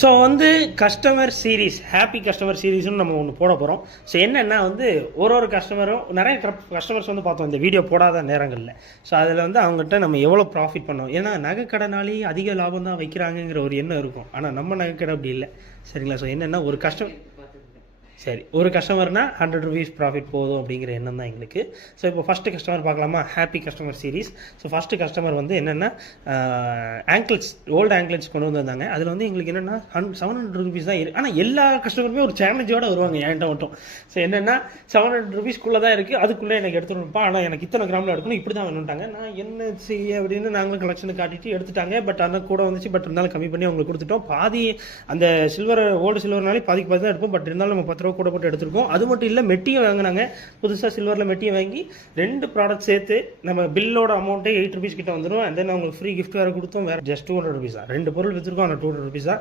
So வந்து customer series happy customer சீரீஸ்னு நம்ம ஒன்று போட போகிறோம். ஸோ என்னென்னா வந்து ஒரு கஸ்டமரும் நிறைய கஸ்டமர்ஸ் வந்து பார்த்தோம் இந்த வீடியோ போடாத நேரங்களில். ஸோ அதில் வந்து அவங்ககிட்ட நம்ம எவ்வளோ ப்ராஃபிட் பண்ணோம், ஏன்னா நகைக்கடனாலே அதிக லாபம் தான் வைக்கிறாங்கங்கிற ஒரு எண்ணம் இருக்கும். ஆனால் நம்ம நகைக்கடை அப்படி இல்லை, சரிங்களா? ஸோ என்னென்னா ஒரு கஸ்டமர்னா 100 rupees ப்ராஃபிட் போதும் அப்படிங்கிற எண்ணம் தான் எங்களுக்கு. ஸோ இப்போ ஃபஸ்ட்டு கஸ்டமர் பார்க்கலாமா? Happy customer series. So first customer வந்து என்னென்னா ஆங்கிள்ஸ், ஓல்டு ஆங்கிள்ஸ் கொண்டு வந்தாங்க. அதில் வந்து எங்களுக்கு என்னென்னா 700 rupees தான் இருக்குது. ஆனால் எல்லா கஸ்டமருமே ஒரு சேலஞ்சோடு வருவாங்க என்கிட்ட மட்டும். ஸோ என்னென்னா 700 rupeesக்குள்ளே தான் இருக்குது, அதுக்குள்ளே எனக்கு எடுத்துருப்பா, ஆனால் எனக்கு இத்தனை கிராமில் எடுக்கணும், இப்படி தான் வேணுட்டாங்க. நான் என்ன செய்ய அப்படின்னு நாங்களும் கலெக்ஷனை காட்டிட்டு எடுத்துட்டாங்க. பட் ஆனால் கூட வந்துச்சு, பட் இருந்தாலும் கம்மி பண்ணி அவங்களுக்கு கொடுத்துட்டோம். பாதி அந்த சில்வர், ஓல்டு சில்வர்னாலே பாதிக்கு பாதி தான் எடுப்போம். பட் இருந்தாலும் நம்ம 10 ரூபா கூட போட்டு எடுத்துருக்கோம். அது மட்டும் இல்லை, மெட்டியும் வாங்கினாங்க புதுசாக, சில்வரில் மெட்டியும் வாங்கி 2 ப்ராடக்ட் சேர்த்து நம்ம பில்லோட அமௌண்ட்டே 8 rupees கிட்ட வந்துடும். அண்ட் தென் அவங்களுக்கு ஃப்ரீ கிஃப்ட் வேறு கொடுத்தோம். வேறு ஜஸ்ட் 200 rupees தான். 2 பொருள் விற்றுருக்கோம், ஆனால் 200 rupees தான்.